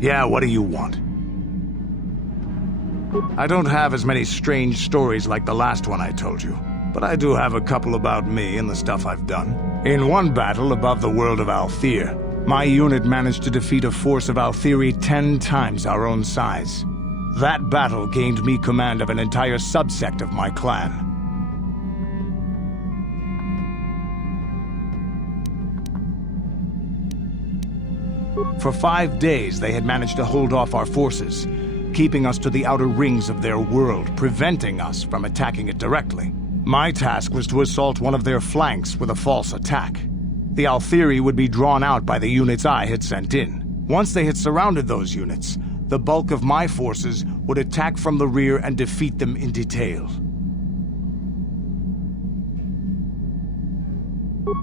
Yeah, what do you want? I don't have as many strange stories like the last one I told you, but I do have a couple about me and the stuff I've done. In one battle above the world of Althir, my unit managed to defeat a force of Althiri 10 times our own size. That battle gained me command of an entire subsect of my clan. For 5 days, they had managed to hold off our forces, keeping us to the outer rings of their world, preventing us from attacking it directly. My task was to assault one of their flanks with a false attack. The Althiri would be drawn out by the units I had sent in. Once they had surrounded those units, the bulk of my forces would attack from the rear and defeat them in detail.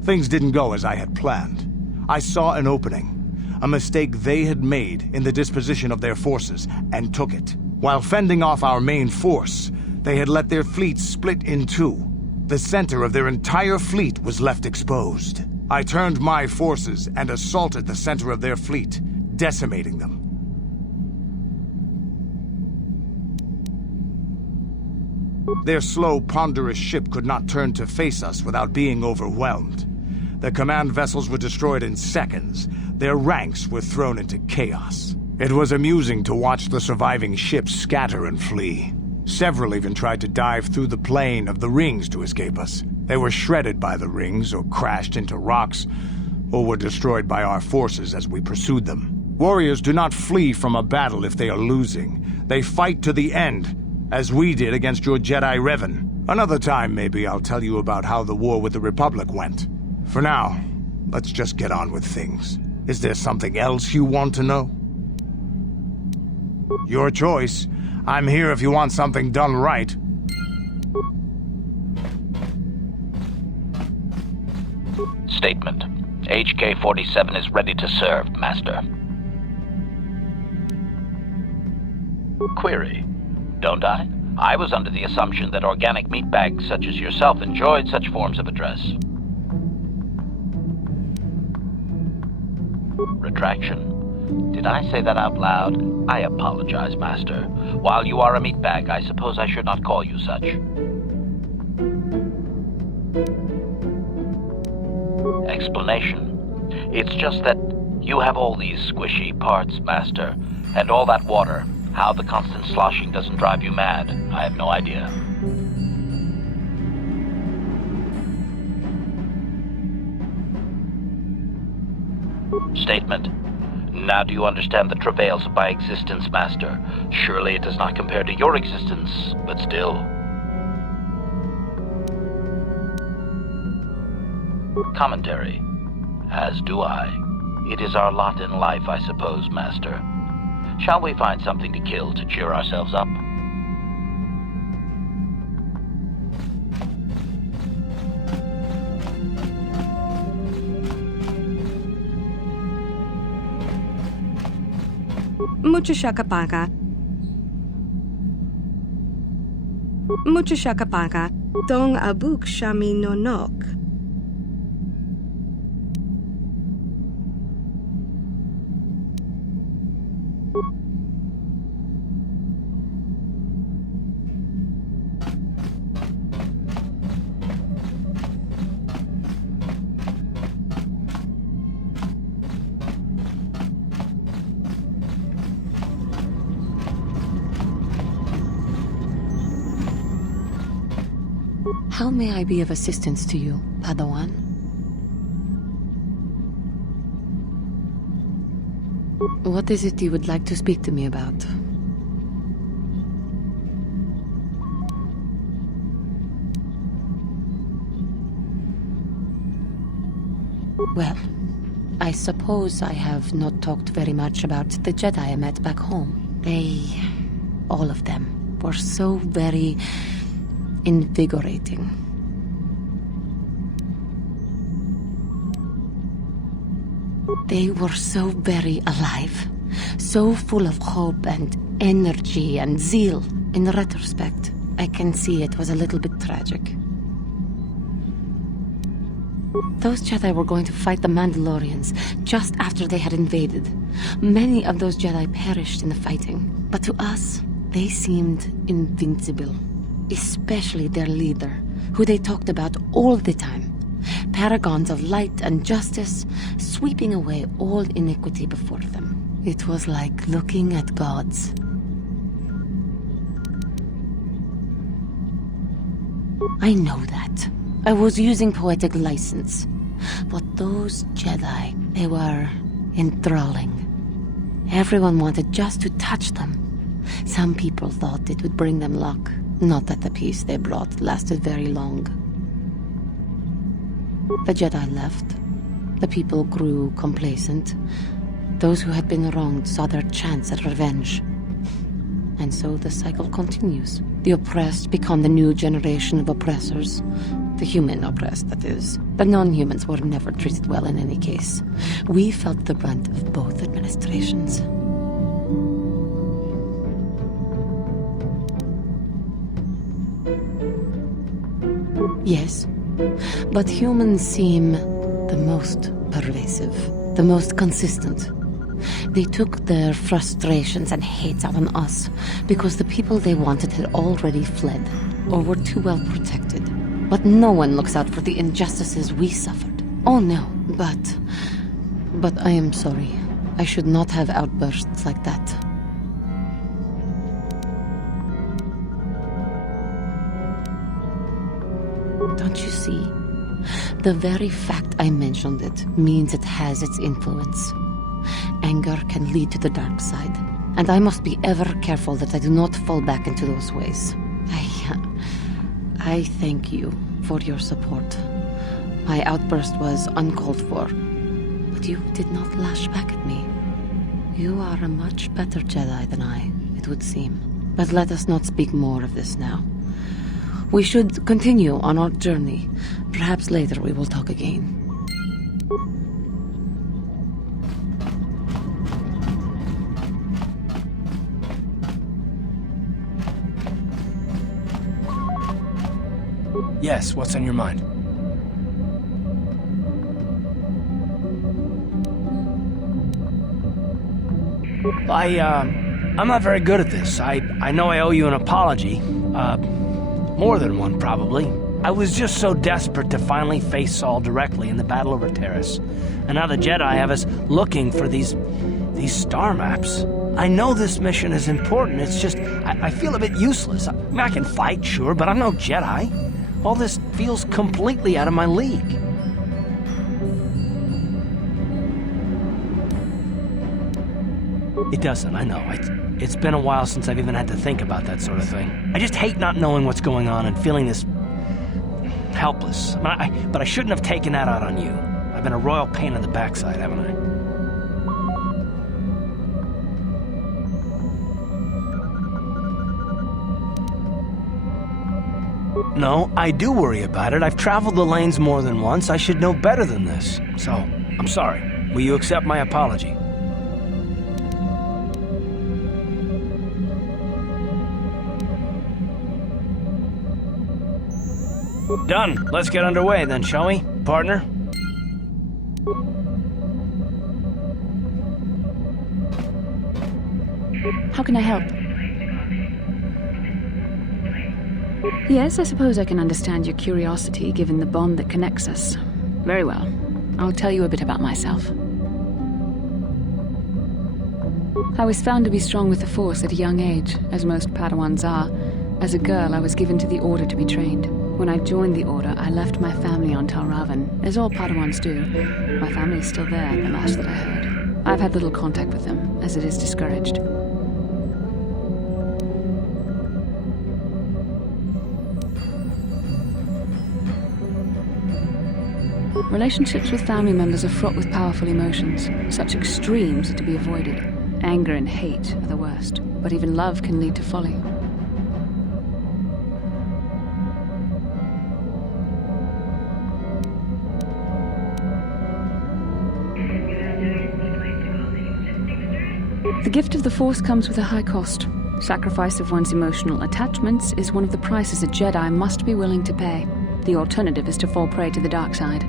Things didn't go as I had planned. I saw an opening, a mistake they had made in the disposition of their forces, and took it. While fending off our main force, they had let their fleet split in two. The center of their entire fleet was left exposed. I turned my forces and assaulted the center of their fleet, decimating them. Their slow, ponderous ship could not turn to face us without being overwhelmed. The command vessels were destroyed in seconds. Their ranks were thrown into chaos. It was amusing to watch the surviving ships scatter and flee. Several even tried to dive through the plane of the rings to escape us. They were shredded by the rings, or crashed into rocks, or were destroyed by our forces as we pursued them. Warriors do not flee from a battle if they are losing. They fight to the end, as we did against your Jedi Revan. Another time, maybe, I'll tell you about how the war with the Republic went. For now, let's just get on with things. Is there something else you want to know? Your choice. I'm here if you want something done right. Statement. HK-47 is ready to serve, Master. Query. Don't I? I was under the assumption that organic meatbags such as yourself enjoyed such forms of address. Retraction. Did I say that out loud? I apologize, Master. While you are a meatbag, I suppose I should not call you such. Explanation. It's just that you have all these squishy parts, Master, and all that water. How the constant sloshing doesn't drive you mad, I have no idea. Statement. Now do you understand the travails of my existence, Master? Surely it does not compare to your existence, but still. Commentary. As do I. It is our lot in life, I suppose, Master. Shall we find something to kill to cheer ourselves up? Muchashakapaka. Muchashakapaka. Dong abuk shami nonok. How may I be of assistance to you, Padawan? What is it you would like to speak to me about? Well, I suppose I have not talked very much about the Jedi I met back home. They, all of them, were so very invigorating. They were so very alive, so full of hope and energy and zeal. In retrospect, I can see it was a little bit tragic. Those Jedi were going to fight the Mandalorians just after they had invaded. Many of those Jedi perished in the fighting, but to us, they seemed invincible. Especially their leader, who they talked about all the time. Paragons of light and justice, sweeping away all iniquity before them. It was like looking at gods. I know that. I was using poetic license. But those Jedi, they were enthralling. Everyone wanted just to touch them. Some people thought it would bring them luck. Not that the peace they brought lasted very long. The Jedi left. The people grew complacent. Those who had been wronged saw their chance at revenge. And so the cycle continues. The oppressed become the new generation of oppressors. The human oppressed, that is. The non-humans were never treated well in any case. We felt the brunt of both administrations. Yes, but humans seem the most pervasive, the most consistent. They took their frustrations and hates out on us because the people they wanted had already fled or were too well protected. But no one looks out for the injustices we suffered. Oh no, but I am sorry. I should not have outbursts like that. Don't you see? The very fact I mentioned it means it has its influence. Anger can lead to the dark side, and I must be ever careful that I do not fall back into those ways. I thank you for your support. My outburst was uncalled for, but you did not lash back at me. You are a much better Jedi than I, it would seem. But let us not speak more of this now. We should continue on our journey. Perhaps later we will talk again. Yes, what's on your mind? I'm not very good at this. I know I owe you an apology. More than one, probably. I was just so desperate to finally face Saul directly in the battle over Terrace. And now the Jedi have us looking for these star maps. I know this mission is important, it's just, I feel a bit useless. I can fight, sure, but I'm no Jedi. All this feels completely out of my league. It doesn't, I know. It's been a while since I've even had to think about that sort of thing. I just hate not knowing what's going on and feeling this helpless. But I shouldn't have taken that out on you. I've been a royal pain in the backside, haven't I? No, I do worry about it. I've traveled the lanes more than once. I should know better than this. So, I'm sorry. Will you accept my apology? Done. Let's get underway then, shall we, partner? How can I help? Yes, I suppose I can understand your curiosity, given the bond that connects us. Very well. I'll tell you a bit about myself. I was found to be strong with the Force at a young age, as most Padawans are. As a girl, I was given to the Order to be trained. When I joined the Order, I left my family on Tal Ravan, as all Padawans do. My family is still there, the last that I heard. I've had little contact with them, as it is discouraged. Relationships with family members are fraught with powerful emotions. Such extremes are to be avoided. Anger and hate are the worst, but even love can lead to folly. The gift of the Force comes with a high cost. Sacrifice of one's emotional attachments is one of the prices a Jedi must be willing to pay. The alternative is to fall prey to the dark side.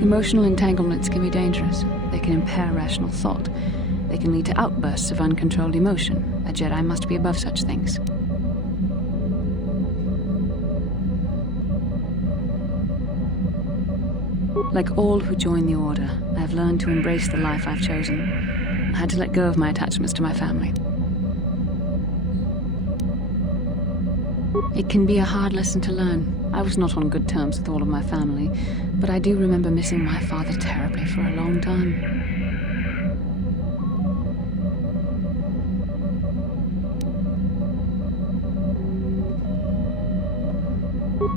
Emotional entanglements can be dangerous. They can impair rational thought. They can lead to outbursts of uncontrolled emotion. A Jedi must be above such things. Like all who join the Order, I have learned to embrace the life I've chosen. I had to let go of my attachments to my family. It can be a hard lesson to learn. I was not on good terms with all of my family, but I do remember missing my father terribly for a long time.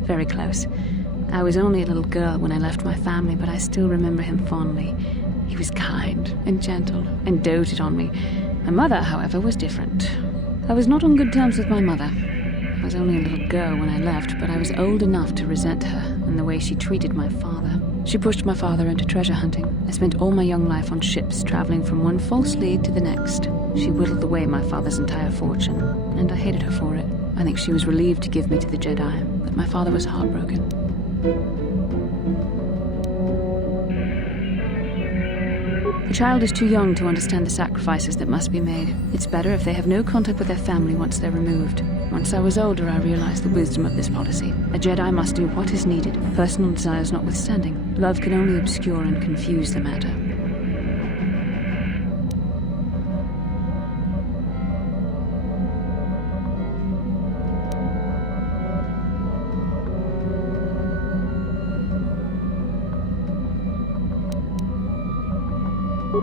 Very close. I was only a little girl when I left my family, but I still remember him fondly. He was kind and gentle and doted on me. My mother, however, was different. I was not on good terms with my mother. I was only a little girl when I left, but I was old enough to resent her and the way she treated my father. She pushed my father into treasure hunting. I spent all my young life on ships, traveling from one false lead to the next. She whittled away my father's entire fortune, and I hated her for it. I think she was relieved to give me to the Jedi, but my father was heartbroken. The child is too young to understand the sacrifices that must be made. It's better if they have no contact with their family once they're removed. Once I was older, I realized the wisdom of this policy. A Jedi must do what is needed, personal desires notwithstanding. Love can only obscure and confuse the matter.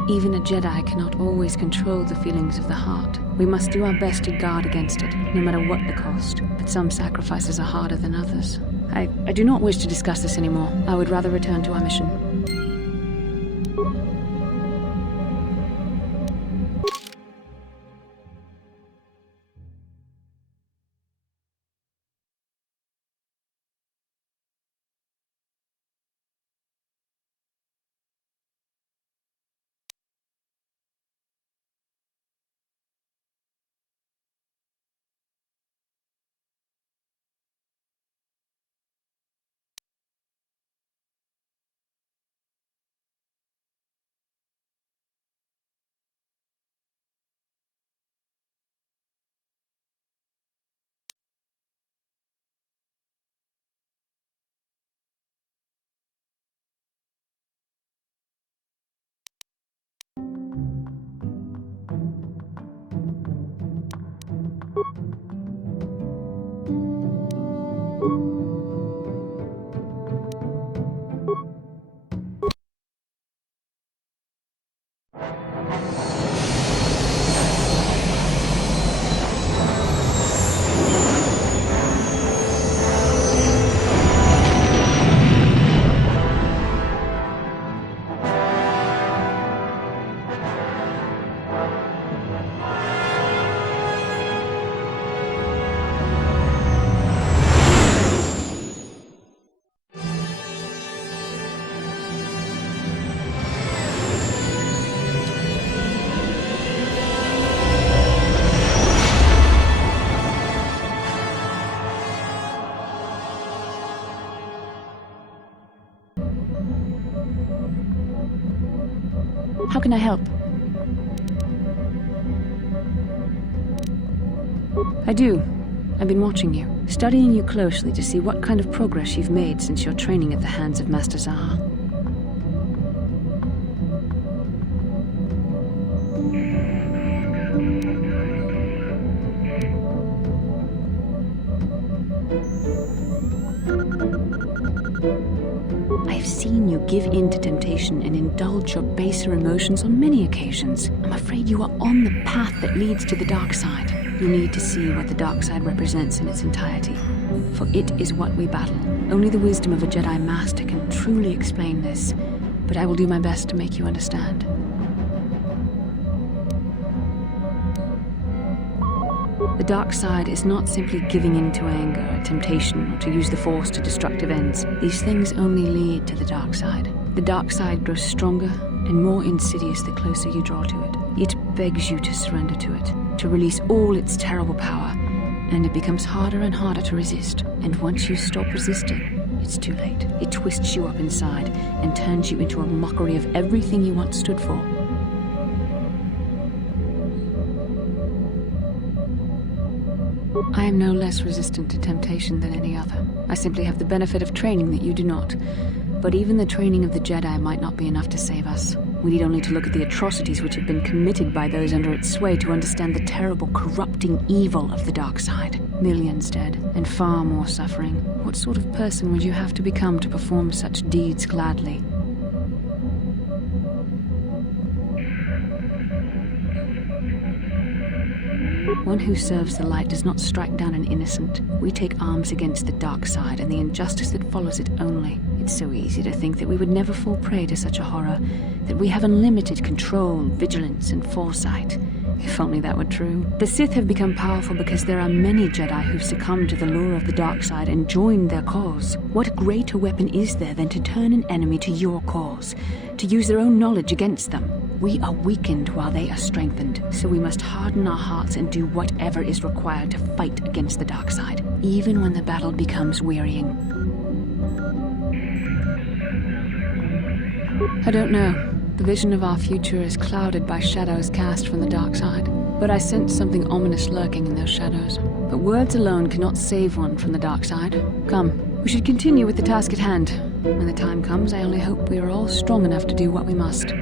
Even a Jedi cannot always control the feelings of the heart. We must do our best to guard against it, no matter what the cost. But some sacrifices are harder than others. I do not wish to discuss this anymore. I would rather return to our mission. How can I help? I do. I've been watching you, studying you closely to see what kind of progress you've made since your training at the hands of Master Zaha. I've seen you give in to temptation and indulge your baser emotions on many occasions. I'm afraid you are on the path that leads to the dark side. You need to see what the dark side represents in its entirety, for it is what we battle. Only the wisdom of a Jedi Master can truly explain this, but I will do my best to make you understand. The dark side is not simply giving in to anger, temptation, or to use the Force to destructive ends. These things only lead to the dark side. The dark side grows stronger and more insidious the closer you draw to it. It begs you to surrender to it, to release all its terrible power, and it becomes harder and harder to resist. And once you stop resisting, it's too late. It twists you up inside and turns you into a mockery of everything you once stood for. I am no less resistant to temptation than any other. I simply have the benefit of training that you do not. But even the training of the Jedi might not be enough to save us. We need only to look at the atrocities which have been committed by those under its sway to understand the terrible, corrupting evil of the dark side. Millions dead, and far more suffering. What sort of person would you have to become to perform such deeds gladly? One who serves the light does not strike down an innocent. We take arms against the dark side and the injustice that follows it only. It's so easy to think that we would never fall prey to such a horror, that we have unlimited control, vigilance, and foresight. If only that were true. The Sith have become powerful because there are many Jedi who've succumbed to the lure of the dark side and joined their cause. What greater weapon is there than to turn an enemy to your cause, to use their own knowledge against them? We are weakened while they are strengthened, so we must harden our hearts and do whatever is required to fight against the dark side, even when the battle becomes wearying. I don't know. The vision of our future is clouded by shadows cast from the dark side. But I sense something ominous lurking in those shadows. But words alone cannot save one from the dark side. Come, we should continue with the task at hand. When the time comes, I only hope we are all strong enough to do what we must.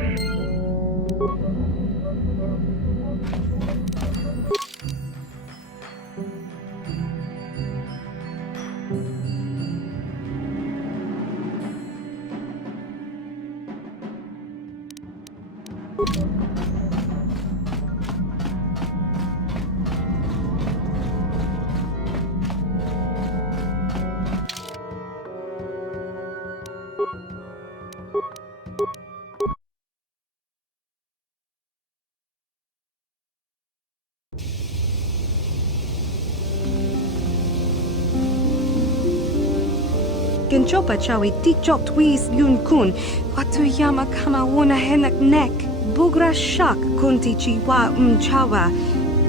Genchopa chawi tikchok twis yun kun. Watuyama kama wona henak nek. Bugra shak kunti chiwa chawa.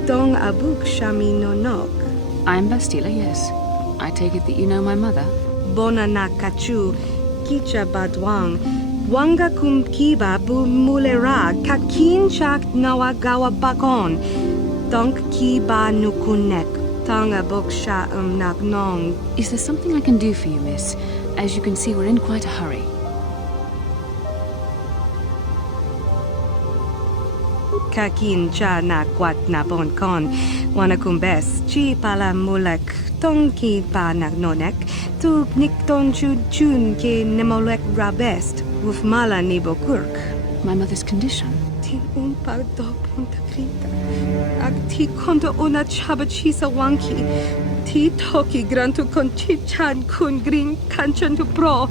Dong abuk shami nonok. I'm Bastila, yes. I take it that you know my mother? Bona na kachu. Kicha badwang. Wanga kum kiba bu mulera. Kakin chak nawagawa bakon. Donk kiba nukunek. Tonga boksha nagnong. Is there something I can do for you, miss? As you can see, we're in quite a hurry. Kakin cha na kwat na bonkon. Wanakumbes chi pala mulek. Tonki pa nagnonek. Tu nikton chun ke nemolek rabest. Wuf mala nibokurk. My mother's condition? Ti un par do punta krita. Ag ti konto una chaba chisa wanki. Ti toki grantu kon chichan kun green kanchan tu pro.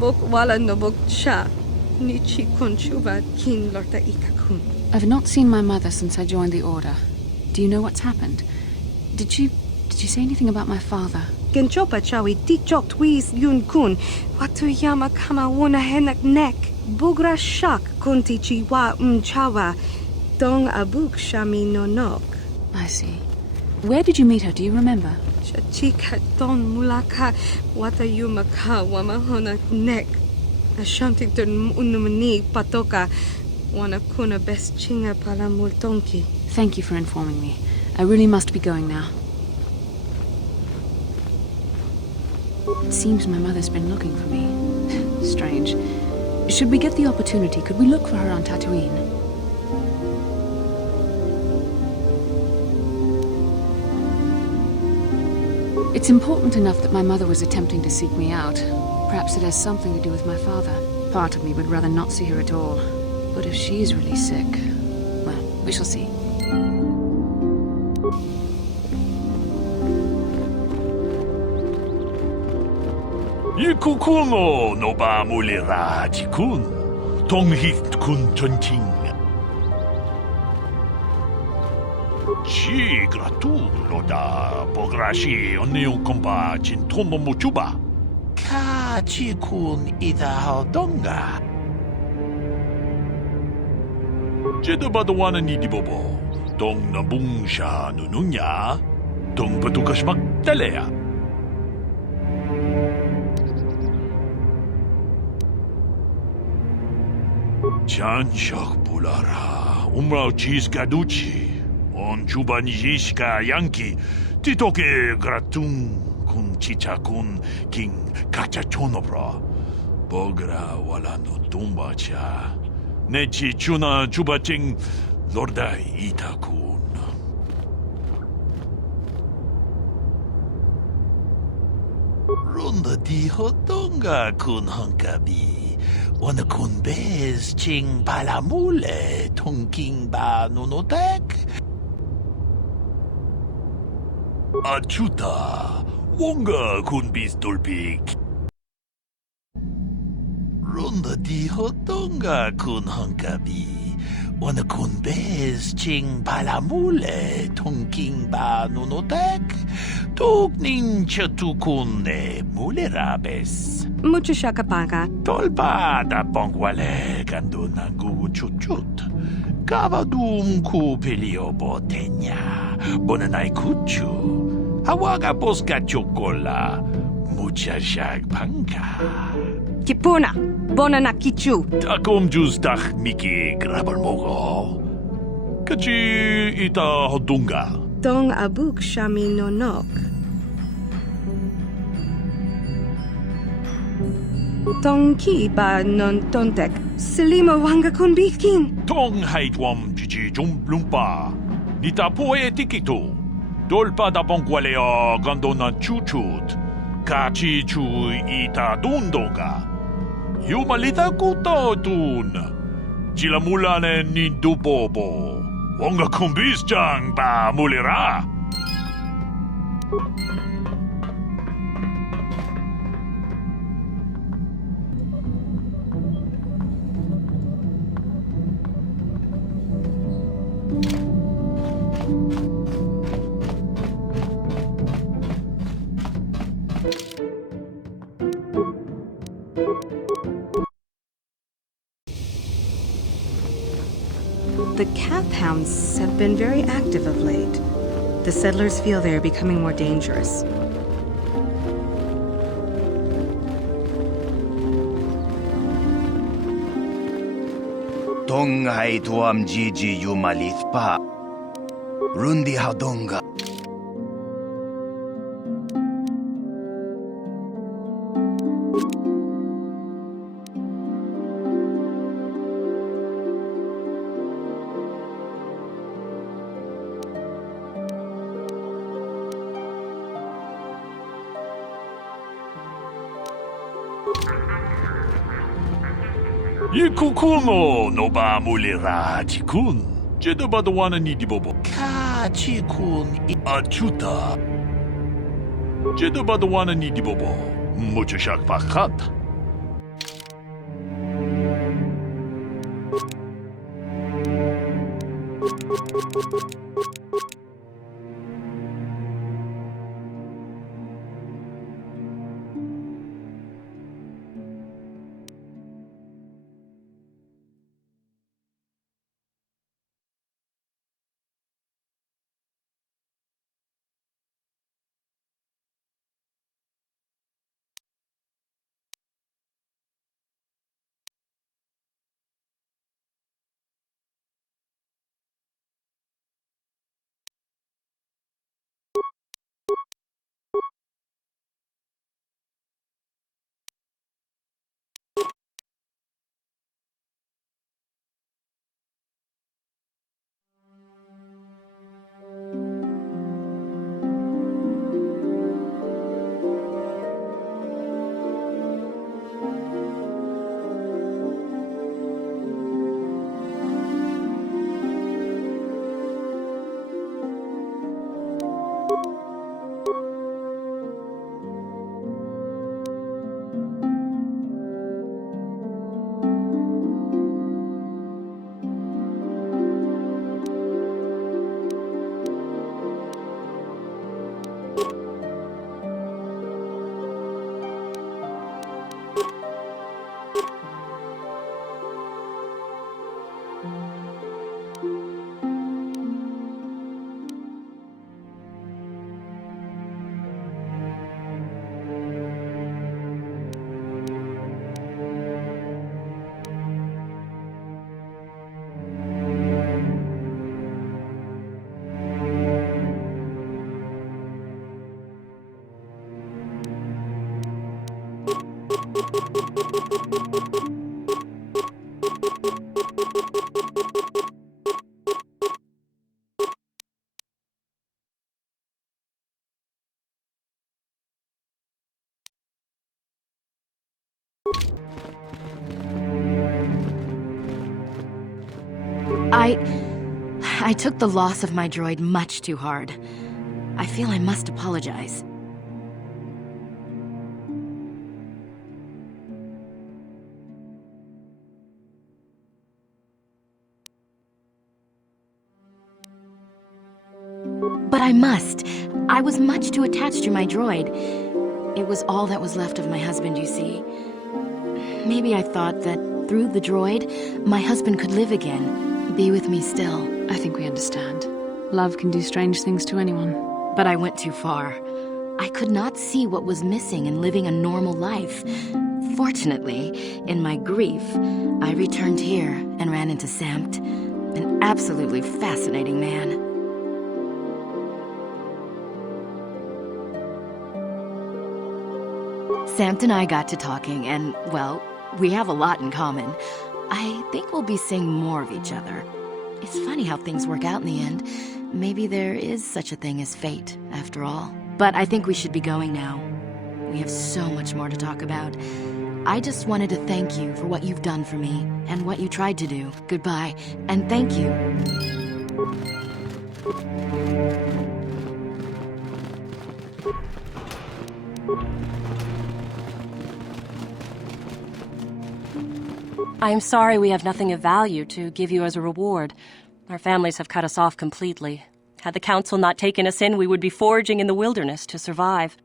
Bok wala no bok cha. Nichi kun chuba kin lorta ikakun. I've not seen my mother since I joined the Order. Do you know what's happened? Did she say anything about my father? Genchopa chawi tikchok twis yun kun. Watuyama kama wona henak nek. Bugra shak kunti chiwa chawa. Dong abuk shami nonok. I see. Where did you meet her? Do you remember? Chika don mulaka watayuma ka wamahona nek. Ashantington unumani patoka. Wana kuna best chinga pala multonki. Thank you for informing me. I really must be going now. It seems my mother's been looking for me. Strange. Should we get the opportunity, could we look for her on Tatooine? It's important enough that my mother was attempting to seek me out. Perhaps it has something to do with my father. Part of me would rather not see her at all. But if she is really sick, well, we shall see. Ikukuno no ba mulira jikun. Tonghit kun chonching. Chi gratulo da pograshi oneo kompa chintomo mochuba. Ka chikun ida haldonga. Jedabadawana ni dibobo. Dong nabung sha nununya. Dong patukas magdalea. Janshak bulara, umrao chiska duchi, on chubanjishka yanki, titoke gratun kun chichakun king kachachonobra, bogra wala no tumbacha, nechi chuna chubaching lordai itakun. Runda di hotonga kun hankabi. Wana kun bez ching palamule tongking ba nunotek. Achuta, wonga kun bis dolpik. Runda di hotonga kun hankabi. Wana kun bez ching palamule tongking ba nunotek. Tugning chatukun ne mulerabes. Mucho shakapaga. Tolpa da pongwale kando nangu chuchut. Kavadum ku pelio botenya. Bonanai kuchu. Hawaga boska chokola. Mucha shag panka. Kipuna. Bonana kichu. Takom justach miki grabalmogo. Kachi ita hodunga. Dong abuk shami nonok. Tong ki ba non tontek. Selima wanga kun bikin. Tong haitwam chichi jumplumpa. Nita poe tikito. Dolpa da bonkwalea gandona chuchut. Kachi chu ita dundonga. Yumalita kuto tun. Chilamulane nindubobo. Wonga kumbis jang ba mulira. The Kath Hounds have been very active of late. The settlers feel they are becoming more dangerous. Donghai tuam jiji yumalithpa. Rundi hadonga. Yikukumo no ba mulira chikun. Jeda badawana ni dibobo. Ka chikun Achuta. Jeda badawana ni dibobo. Mucho shak fakat. I took the loss of my droid much too hard. I feel I must apologize. But I must. I was much too attached to my droid. It was all that was left of my husband, you see. Maybe I thought that through the droid, my husband could live again, be with me still. I think we understand. Love can do strange things to anyone. But I went too far. I could not see what was missing in living a normal life. Fortunately, in my grief, I returned here and ran into Samt, an absolutely fascinating man. Samt and I got to talking, and, well, we have a lot in common. I think we'll be seeing more of each other. It's funny how things work out in the end. Maybe there is such a thing as fate, after all. But I think we should be going now. We have so much more to talk about. I just wanted to thank you for what you've done for me, and what you tried to do. Goodbye, and thank you. I am sorry we have nothing of value to give you as a reward. Our families have cut us off completely. Had the Council not taken us in, we would be foraging in the wilderness to survive.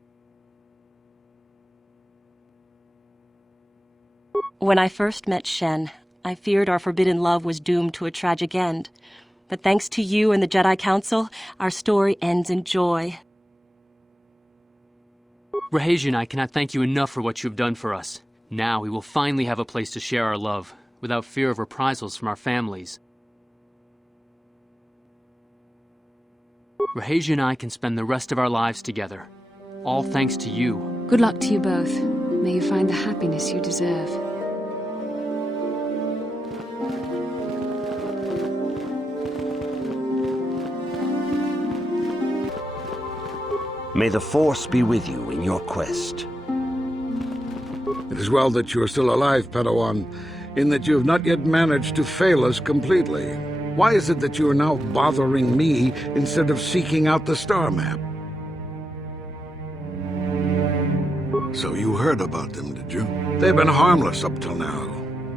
When I first met Shen, I feared our forbidden love was doomed to a tragic end. But thanks to you and the Jedi Council, our story ends in joy. Rahesia and I cannot thank you enough for what you have done for us. Now we will finally have a place to share our love, without fear of reprisals from our families. Rahesia and I can spend the rest of our lives together. All thanks to you. Good luck to you both. May you find the happiness you deserve. May the Force be with you in your quest. It is well that you are still alive, Padawan, in that you have not yet managed to fail us completely. Why is it that you are now bothering me instead of seeking out the star map? So you heard about them, did you? They've been harmless up till now.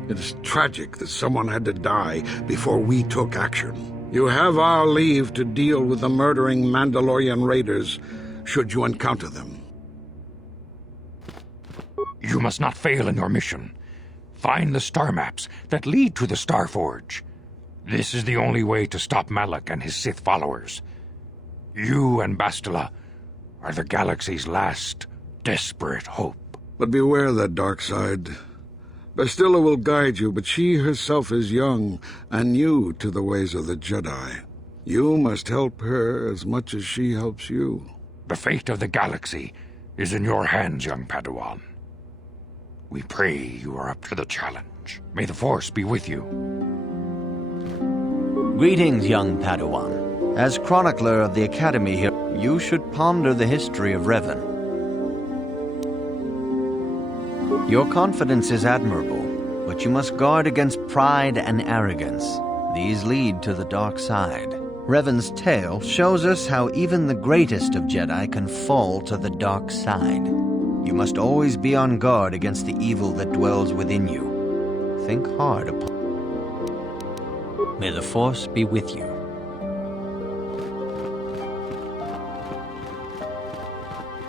It is tragic that someone had to die before we took action. You have our leave to deal with the murdering Mandalorian raiders, should you encounter them. You must not fail in your mission. Find the star maps that lead to the Star Forge. This is the only way to stop Malak and his Sith followers. You and Bastila are the galaxy's last desperate hope. But beware that dark side. Bastila will guide you, but she herself is young and new to the ways of the Jedi. You must help her as much as she helps you. The fate of the galaxy is in your hands, young Padawan. We pray you are up to the challenge. May the Force be with you. Greetings, young Padawan. As chronicler of the Academy here, you should ponder the history of Revan. Your confidence is admirable, but you must guard against pride and arrogance. These lead to the dark side. Revan's tale shows us how even the greatest of Jedi can fall to the dark side. You must always be on guard against the evil that dwells within you. Think hard upon... May the Force be with you.